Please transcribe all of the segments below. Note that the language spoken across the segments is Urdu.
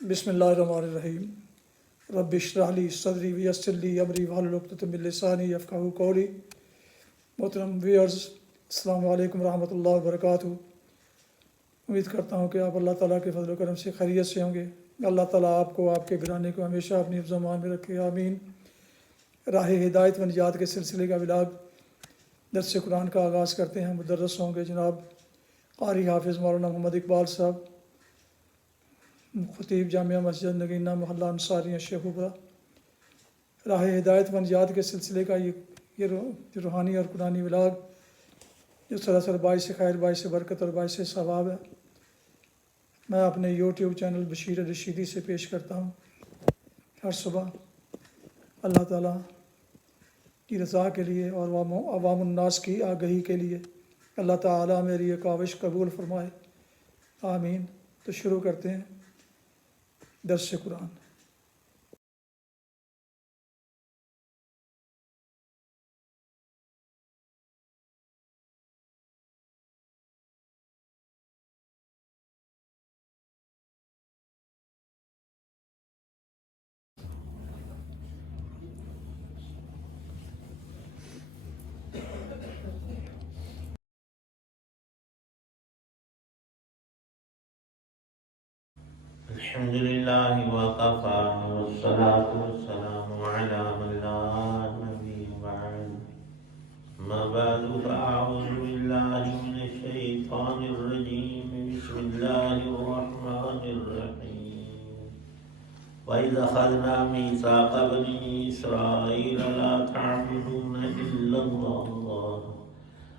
بسم اللہ الرحمن الرحیم رب اشرح لی صدری ویسر لی امری واحلل عقدۃ من لسانی یفقہوا قولی۔ محترم ویئرز، السلام علیکم ورحمۃ اللہ وبرکاتہ۔ امید کرتا ہوں کہ آپ اللہ تعالیٰ کے فضل و کرم سے خیریت سے ہوں گے۔ اللہ تعالیٰ آپ کو، آپ کے گھرانے کو ہمیشہ اپنی حفظ و امان میں رکھے، آمین۔ راہ ہدایت و نجات کے سلسلے کا ولاگ درس قرآن کا آغاز کرتے ہیں۔ مدرس ہوں گے جناب قاری حافظ مولانا محمد اقبال صاحب، خطیب جامعہ مسجد نگینہ محلہ انصاریہ شیخوپورہ۔ راہ ہدایت و نجات کے سلسلے کا یہ روحانی اور قرآنی ولاگ جو سراسر باعث خیر، باعث برکت اور باعث ثواب ہے، میں اپنے یوٹیوب چینل بشیر رشیدی سے پیش کرتا ہوں۔ ہر صبح اللہ تعالیٰ کی رضا کے لیے اور عوام الناس کی آگہی کے لیے اللہ تعالیٰ میری یہ کاوش قبول فرمائے، آمین۔ تو شروع کرتے ہیں درس قرآن۔ الحمد لله وكفى والصلاة والسلام على من لا نبي بعد ما بعد فأعوذ بالله من الشيطان الرجيم بسم الله الرحمن الرحيم وإذا أخذنا ميثاق بني إسرائيل لا تعبدون إلا الله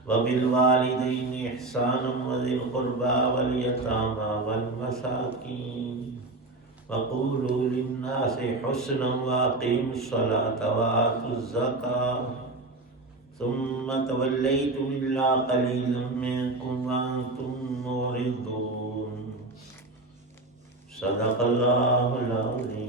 وبالوالدين إحسانا وذي القربى واليتامى والمساكين وقولوا للناس حسنا وأقيموا الصلاة وآتوا الزكاة ثم توليتم إلا قليلا منكم وأنتم معرضون صدق الله العظيم۔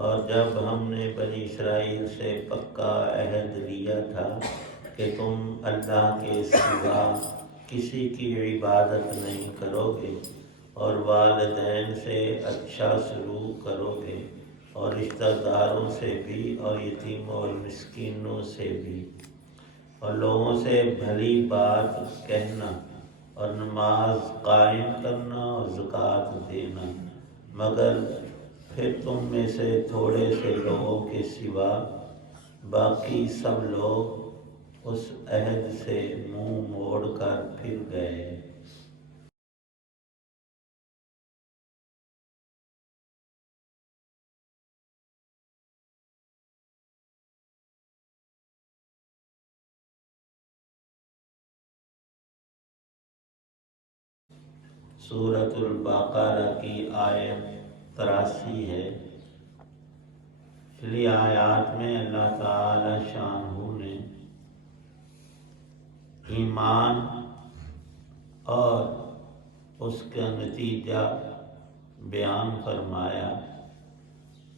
اور جب ہم نے بنی اسرائیل سے پکا عہد لیا تھا کہ تم اللہ کے سوا کسی کی عبادت نہیں کرو گے اور والدین سے اچھا سلوک کرو گے اور رشتہ داروں سے بھی اور یتیموں اور مسکینوں سے بھی اور لوگوں سے بھلی بات کہنا اور نماز قائم کرنا اور زکوٰۃ دینا، مگر پھر تم میں سے تھوڑے سے لوگوں کے سوا باقی سب لوگ اس عہد سے منہ موڑ کر پھر گئے۔ سورۃ البقرہ کی آیت 83 ہے۔ پچھلی آیات میں اللہ تعالی شانہ نے ایمان اور اس کا نتیجہ بیان فرمایا،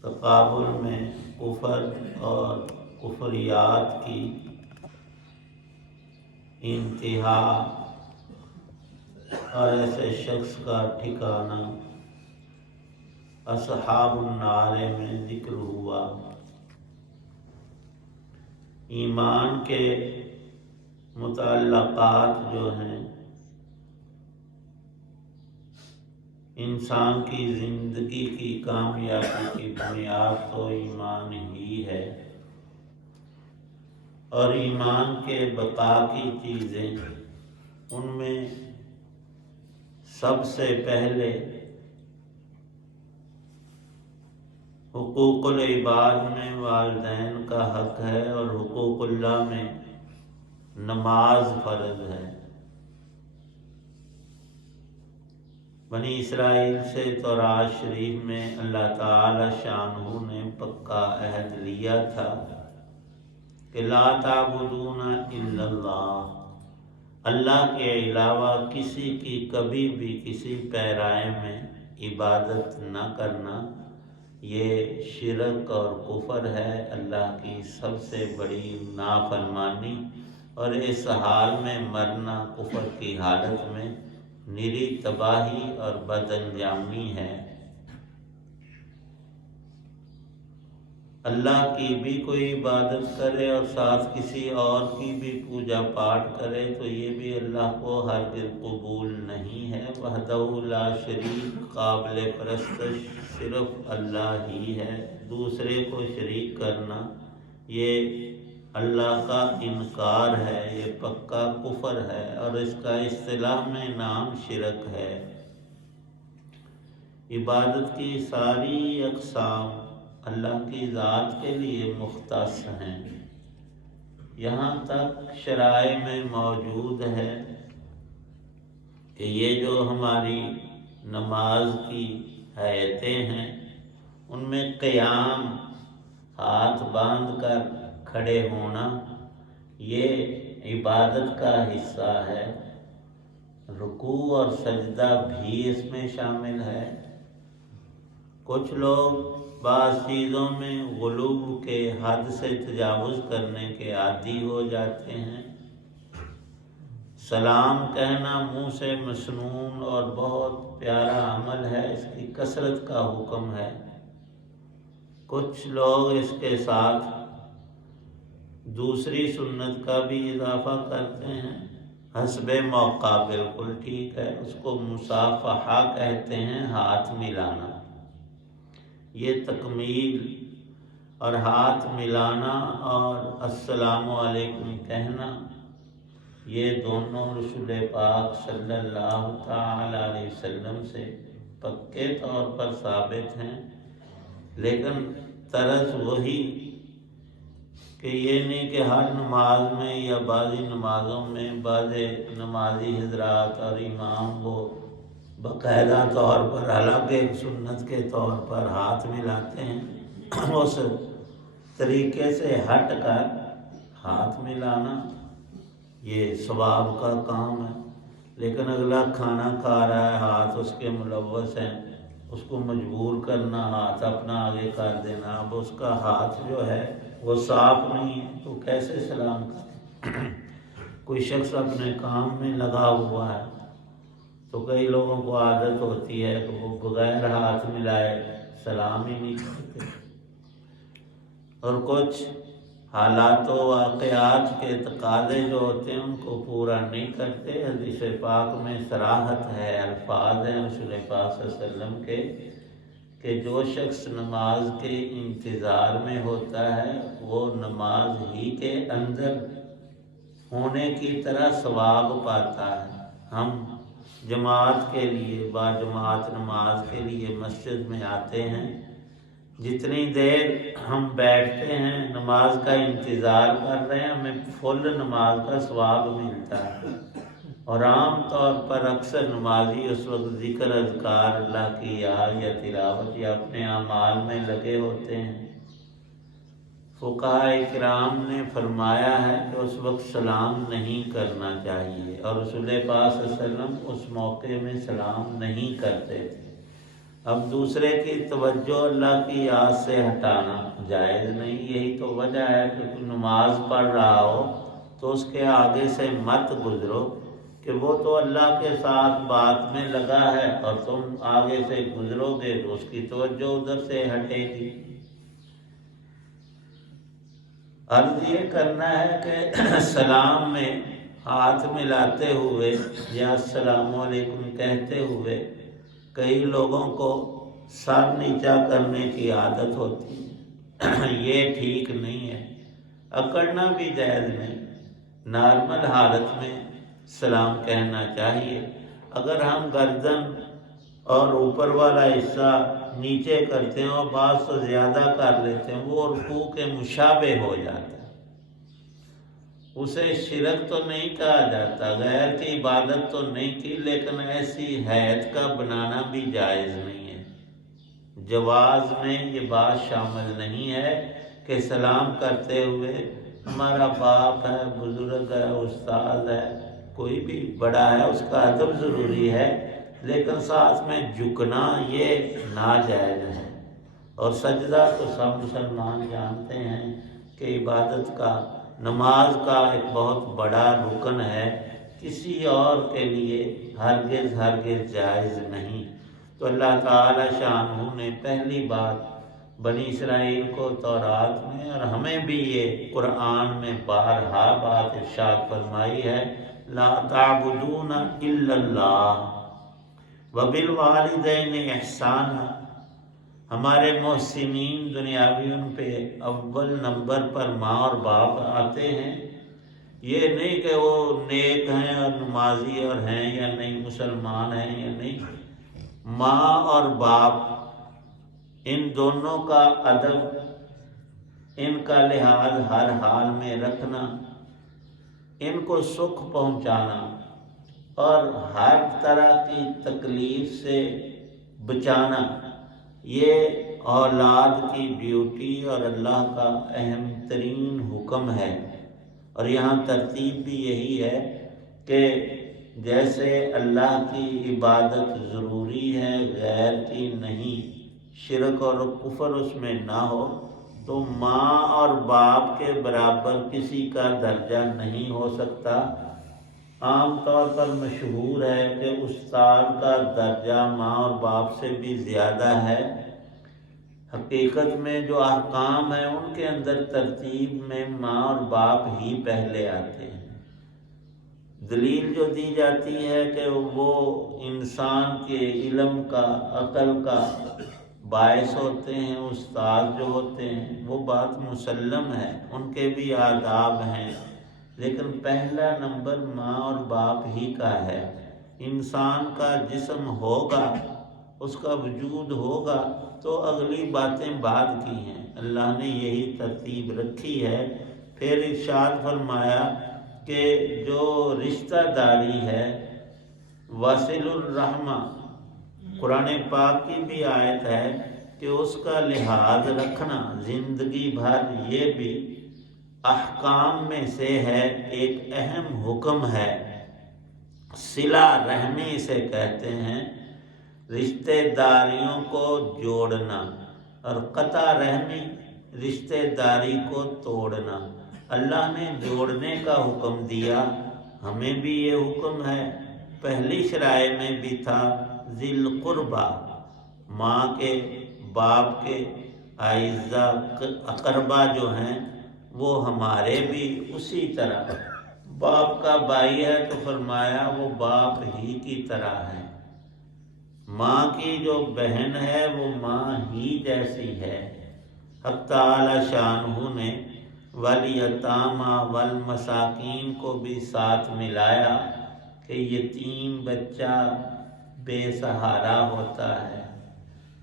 تقابل میں کفر اور کفریات کی انتہا اور ایسے شخص کا ٹھکانہ اصحاب النار میں ذکر ہوا۔ ایمان کے متعلقات جو ہیں، انسان کی زندگی کی کامیابی کی بنیاد تو ایمان ہی ہے، اور ایمان کے بقا کی چیزیں، ان میں سب سے پہلے حقوق العباد میں والدین کا حق ہے اور حقوق اللہ میں نماز فرض ہے۔ بنی اسرائیل سے تورات شریف میں اللہ تعالی شانہ نے پکا عہد لیا تھا کہ لا تعبدون الا اللہ، اللہ کے علاوہ کسی کی کبھی بھی کسی پیرائے میں عبادت نہ کرنا یہ شرک اور کفر ہے، اللہ کی سب سے بڑی نافرمانی، اور اس حال میں مرنا کفر کی حالت میں نری تباہی اور بد انجامی ہے۔ اللہ کی بھی کوئی عبادت کرے اور ساتھ کسی اور کی بھی پوجا پاٹ کرے تو یہ بھی اللہ کو ہرگز قبول نہیں ہے۔ وحدہ لا شریک، قابل پرستش صرف اللہ ہی ہے، دوسرے کو شریک کرنا یہ اللہ کا انکار ہے، یہ پکا کفر ہے، اور اس کا اصطلاح میں نام شرک ہے۔ عبادت کی ساری اقسام اللہ کی ذات کے لیے مختص ہیں، یہاں تک شرائع میں موجود ہے کہ یہ جو ہماری نماز کی ہیئتیں ہیں ان میں قیام، ہاتھ باندھ کر کھڑے ہونا، یہ عبادت کا حصہ ہے۔ رکوع اور سجدہ بھی اس میں شامل ہے۔ کچھ لوگ بعض چیزوں میں غلو کے حد سے تجاوز کرنے کے عادی ہو جاتے ہیں۔ سلام کہنا منہ سے مسنون اور بہت پیارا عمل ہے، اس کی کثرت کا حکم ہے۔ کچھ لوگ اس کے ساتھ دوسری سنت کا بھی اضافہ کرتے ہیں، حسب موقع، بالکل ٹھیک ہے، اس کو مصافحہ کہتے ہیں، ہاتھ ملانا۔ یہ تکمیل اور ہاتھ ملانا اور السلام علیکم کہنا، یہ دونوں رسول پاک صلی اللہ تعالی علیہ وسلم سے پکے طور پر ثابت ہیں، لیکن طرز وہی کہ یہ نہیں کہ ہر نماز میں یا بعضی نمازوں میں بعض نمازی حضرات اور امام وہ باقاعدہ طور پر حالانکہ ایک سنت کے طور پر ہاتھ ملاتے ہیں، اس طریقے سے ہٹ کر ہاتھ ملانا یہ ثواب کا کام ہے۔ لیکن اگلا کھانا کھا رہا ہے، ہاتھ اس کے ملوث ہیں، اس کو مجبور کرنا ہاتھ اپنا آگے کر دینا، اب اس کا ہاتھ جو ہے وہ صاف نہیں ہے تو کیسے سلام کرے؟ کوئی شخص اپنے کام میں لگا ہوا ہے تو کئی لوگوں کو عادت ہوتی ہے کہ وہ بغیر ہاتھ ملائے سلام ہی نہیں کرتے، اور کچھ حالات و واقعات کے تقاضے جو ہوتے ہیں ان کو پورا نہیں کرتے۔ حدیث پاک میں صراحت ہے، الفاظ ہیں رسول پاک صلی اللہ علیہ وسلم کے کہ جو شخص نماز کے انتظار میں ہوتا ہے وہ نماز ہی کے اندر ہونے کی طرح ثواب پاتا ہے۔ ہم جماعت کے لیے باجماعت نماز کے لیے مسجد میں آتے ہیں، جتنی دیر ہم بیٹھتے ہیں نماز کا انتظار کر رہے ہیں ہمیں فل نماز کا ثواب ملتا ہے، اور عام طور پر اکثر نمازی اس وقت ذکر اذکار اللہ کی یاد یا تلاوت یا اپنے اعمال میں لگے ہوتے ہیں۔ فقہاء کرام نے فرمایا ہے کہ اس وقت سلام نہیں کرنا چاہیے، اور رسول پاک صلی اللہ علیہ وسلم اس موقع میں سلام نہیں کرتے تھے۔ اب دوسرے کی توجہ اللہ کی یاد سے ہٹانا جائز نہیں، یہی تو وجہ ہے کہ کوئی نماز پڑھ رہا ہو تو اس کے آگے سے مت گزرو کہ وہ تو اللہ کے ساتھ بات میں لگا ہے اور تم آگے سے گزرو گے تو اس کی توجہ ادھر سے ہٹے گی۔ عرض یہ کرنا ہے کہ سلام میں ہاتھ ملاتے ہوئے یا السلام علیکم کہتے ہوئے کئی لوگوں کو سر نیچا کرنے کی عادت ہوتی ہے، یہ ٹھیک نہیں ہے، اکڑنا بھی جائز نہیں، نارمل حالت میں سلام کہنا چاہیے۔ اگر ہم گردن اور اوپر والا حصہ نیچے کرتے ہیں اور بعض تو زیادہ کر لیتے ہیں وہ رکوع کے مشابہ ہو جاتا ہے، اسے شرک تو نہیں کہا جاتا، غیر کی عبادت تو نہیں کی، لیکن ایسی ہیئت کا بنانا بھی جائز نہیں ہے۔ جواز میں یہ بات شامل نہیں ہے کہ سلام کرتے ہوئے ہمارا باپ ہے، بزرگ ہے، استاد ہے، کوئی بھی بڑا ہے، اس کا ادب ضروری ہے، لیکن ساتھ میں جھکنا یہ ناجائز ہے۔ اور سجدہ تو سب مسلمان جانتے ہیں کہ عبادت کا، نماز کا ایک بہت بڑا رکن ہے، کسی اور کے لیے ہرگز جائز نہیں۔ تو اللہ تعالی شانہ نے پہلی بات بنی اسرائیل کو تورات میں اور ہمیں بھی یہ قرآن میں بارہا بات ارشاد فرمائی ہے، لا تعبدون الا اللہ وبالوالدین احسانا۔ ہمارے محسنین دنیاوی ان پہ اول نمبر پر ماں اور باپ آتے ہیں۔ یہ نہیں کہ وہ نیک ہیں اور نمازی اور ہیں یا نہیں، مسلمان ہیں یا نہیں، ماں اور باپ ان دونوں کا ادب، ان کا لحاظ ہر حال میں رکھنا، ان کو سکھ پہنچانا اور ہر طرح کی تکلیف سے بچانا، یہ اولاد کی ڈیوٹی اور اللہ کا اہم ترین حکم ہے۔ اور یہاں ترتیب بھی یہی ہے کہ جیسے اللہ کی عبادت ضروری ہے، غیر کی نہیں، شرک اور کفر اس میں نہ ہو، تو ماں اور باپ کے برابر کسی کا درجہ نہیں ہو سکتا۔ عام طور پر مشہور ہے کہ استاد کا درجہ ماں اور باپ سے بھی زیادہ ہے۔ حقیقت میں جو احکام ہیں ان کے اندر ترتیب میں ماں اور باپ ہی پہلے آتے ہیں۔ دلیل جو دی جاتی ہے کہ وہ انسان کے علم کا، عقل کا باعث ہوتے ہیں، استاد جو ہوتے ہیں، وہ بات مسلم ہے، ان کے بھی آداب ہیں، لیکن پہلا نمبر ماں اور باپ ہی کا ہے۔ انسان کا جسم ہوگا، اس کا وجود ہوگا تو اگلی باتیں بعد کی ہیں، اللہ نے یہی ترتیب رکھی ہے۔ پھر ارشاد فرمایا کہ جو رشتہ داری ہے، واصل الرحمہ، قرآن پاک کی بھی آیت ہے کہ اس کا لحاظ رکھنا زندگی بھر، یہ بھی احکام میں سے ہے، ایک اہم حکم ہے۔ صلہ رحمی اسے کہتے ہیں، رشتہ داریوں کو جوڑنا، اور قطع رحمی رشتہ داری کو توڑنا۔ اللہ نے جوڑنے کا حکم دیا، ہمیں بھی یہ حکم ہے۔ پہلی شرائع میں بھی تھا ذی القربہ، ماں کے، باپ کے اعزا اقربا جو ہیں وہ ہمارے بھی اسی طرح۔ باپ کا بھائی ہے تو فرمایا وہ باپ ہی کی طرح ہے، ماں کی جو بہن ہے وہ ماں ہی جیسی ہے۔ حق تعالی شانہ نے والیتامی والمساکین کو بھی ساتھ ملایا کہ یتیم بچہ بے سہارا ہوتا ہے،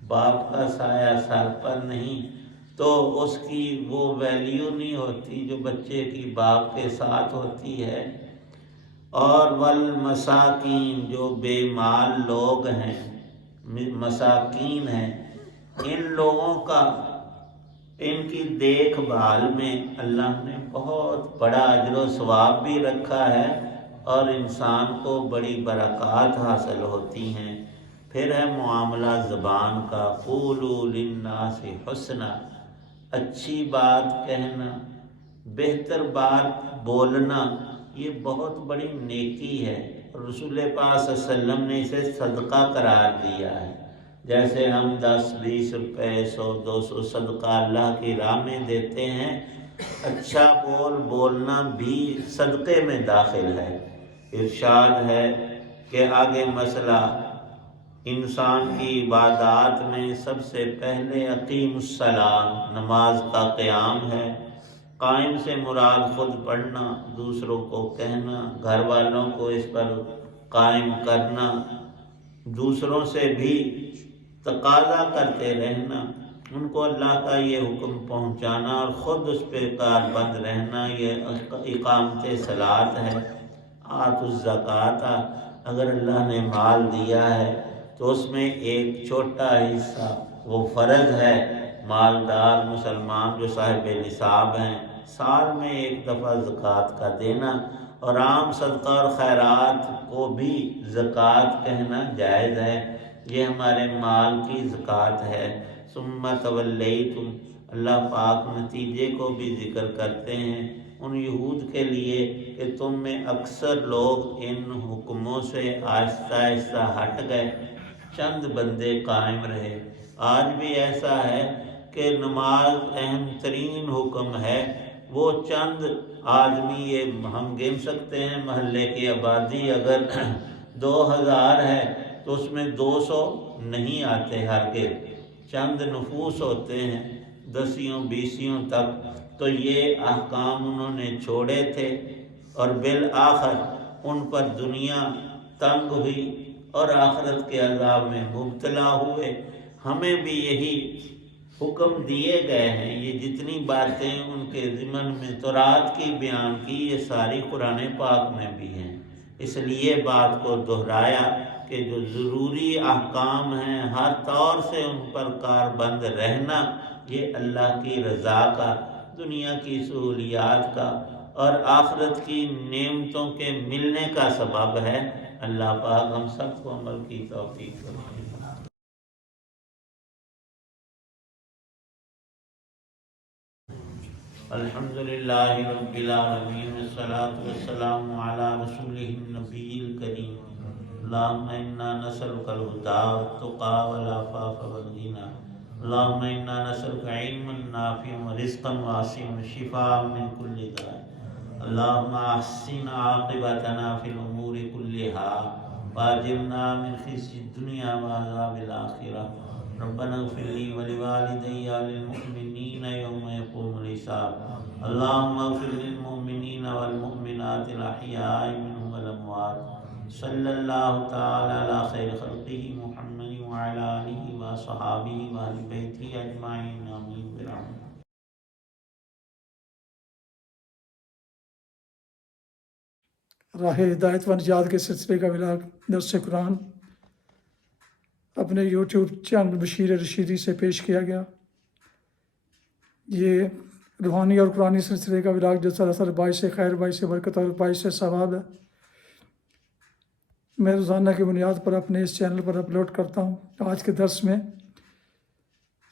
باپ کا سایہ سر پر نہیں، تو اس کی وہ ویلیو نہیں ہوتی جو بچے کی باپ کے ساتھ ہوتی ہے۔ اور والمساکین، جو بے مال لوگ ہیں، مساکین ہیں، ان لوگوں کا، ان کی دیکھ بھال میں اللہ نے بہت بڑا اجر و ثواب بھی رکھا ہے اور انسان کو بڑی برکات حاصل ہوتی ہیں۔ پھر ہے معاملہ زبان کا، قولوا للناس حسنا، اچھی بات کہنا، بہتر بات بولنا، یہ بہت بڑی نیکی ہے۔ رسول پاک صلی اللہ علیہ وسلم نے اسے صدقہ قرار دیا ہے۔ جیسے ہم 10 20 روپے 100 200 صدقہ اللہ کی راہ میں دیتے ہیں، اچھا بولنا بھی صدقے میں داخل ہے۔ ارشاد ہے کہ آگے مسئلہ انسان کی عبادات میں سب سے پہلے اقیم الصلاۃ، نماز کا قیام ہے۔ قائم سے مراد خود پڑھنا، دوسروں کو کہنا، گھر والوں کو اس پر قائم کرنا، دوسروں سے بھی تقاضا کرتے رہنا، ان کو اللہ کا یہ حکم پہنچانا اور خود اس پہ کاربند رہنا، یہ اقامت صلاۃ ہے۔ آتوا الزکوٰۃ، اگر اللہ نے مال دیا ہے تو اس میں ایک چھوٹا حصہ وہ فرض ہے، مالدار مسلمان جو صاحب نصاب ہیں، سال میں ایک دفعہ زکوٰۃ کا دینا، اور عام صدقہ اور خیرات کو بھی زکوٰۃ کہنا جائز ہے، یہ ہمارے مال کی زکوٰۃ ہے۔ ثم تولیتم، اللہ پاک نتیجے کو بھی ذکر کرتے ہیں ان یہود کے لیے کہ تم میں اکثر لوگ ان حکموں سے آہستہ آہستہ ہٹ گئے، چند بندے قائم رہے۔ آج بھی ایسا ہے کہ نماز اہم ترین حکم ہے، وہ چند آدمی، یہ ہم گن سکتے ہیں محلے کی آبادی اگر 2000 ہے تو اس میں 200 نہیں آتے، ہرگز چند نفوس ہوتے ہیں 10 تک، تو یہ احکام انہوں نے چھوڑے تھے اور بالآخر ان پر دنیا تنگ ہوئی اور آخرت کے عذاب میں مبتلا ہوئے۔ ہمیں بھی یہی حکم دیے گئے ہیں، یہ جتنی باتیں ان کے ضمن میں تورات کی بیان کی، یہ ساری قرآن پاک میں بھی ہیں۔ اس لیے بات کو دہرایا کہ جو ضروری احکام ہیں ہر طور سے ان پر کاربند رہنا، یہ اللہ کی رضا کا، دنیا کی سہولیات کا اور آخرت کی نعمتوں کے ملنے کا سبب ہے۔ اللہ پاک ہم سب کو عمل کی توفیق کرے۔ الحمدللہ رب العالمین، والصلاة والسلام علی رسولہ النبی الکریم۔ اللہم انا نسألک الہدی والتقی والعفاف والغنی۔ اللہم انا نسألک علما نافعا ورزقا واسعا وشفاء من کل داء۔ اللہم احسن عاقبتنا فی الامور کلها واجرنا من خزي الدنیا وعذاب الآخرہ۔ ربنا اغفر لي ولوالدي وللمؤمنين يوم يقوم الحساب۔ اللهم اغفر للمؤمنين والمؤمنات الأحياء منهم والأموات۔ صلی اللہ تعالی علی خیر خلقہ محمد وعلی آلہ وصحابہ وأہل بیتہ اجمعین، آمین برحمتہ۔ راہ ہدایت و نجات کے سلسلے کا ولاگ درس قرآن اپنے یوٹیوب چینل بشیر رشیدی سے پیش کیا گیا۔ یہ روحانی اور قرآنی سلسلے کا ولاگ جو سراسر باعث خیر، باعث برکت اور باعث ثواب ہے، میں روزانہ کی بنیاد پر اپنے اس چینل پر اپلوڈ کرتا ہوں۔ آج کے درس میں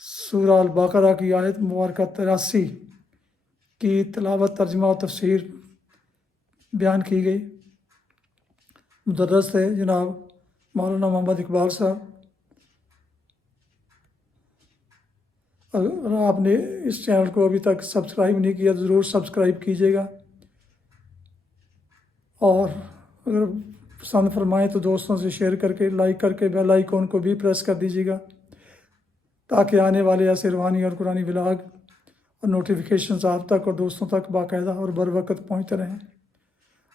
سورہ البقرہ کی آیت مبارکہ 83 کی تلاوت، ترجمہ اور تفسیر بیان کی گئی۔ مدرس تھے جناب مولانا محمد اقبال صاحب۔ اگر آپ نے اس چینل کو ابھی تک سبسکرائب نہیں کیا تو ضرور سبسکرائب کیجیے گا، اور اگر پسند فرمائیں تو دوستوں سے شیئر کر کے، لائک کر کے بیل آئیکن کو بھی پریس کر دیجیے گا، تاکہ آنے والے ایسے روحانی اور قرآنی ولاگ اور نوٹیفیکیشنز آپ تک اور دوستوں تک باقاعدہ اور بر وقت پہنچتے رہیں۔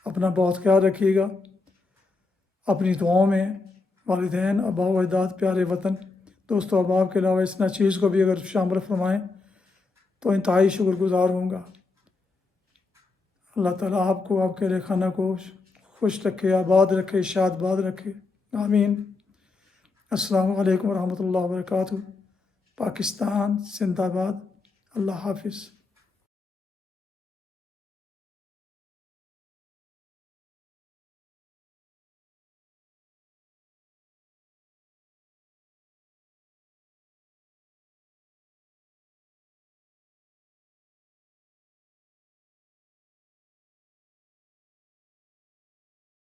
اپنا بہت خیال رکھیے گا، اپنی دعاؤں میں والدین، آباء و اجداد، پیارے وطن، دوست و احباب کے علاوہ اس چیز کو بھی اگر شامل فرمائیں تو انتہائی شکر گزار ہوں گا۔ اللہ تعالیٰ آپ کو، آپ کے اہل خانہ کو خوش رکھے، آباد رکھے، شاد باد رکھے، آمین۔ السلام علیکم ورحمۃ اللہ وبرکاتہ۔ پاکستان زندہ باد۔ اللہ حافظ۔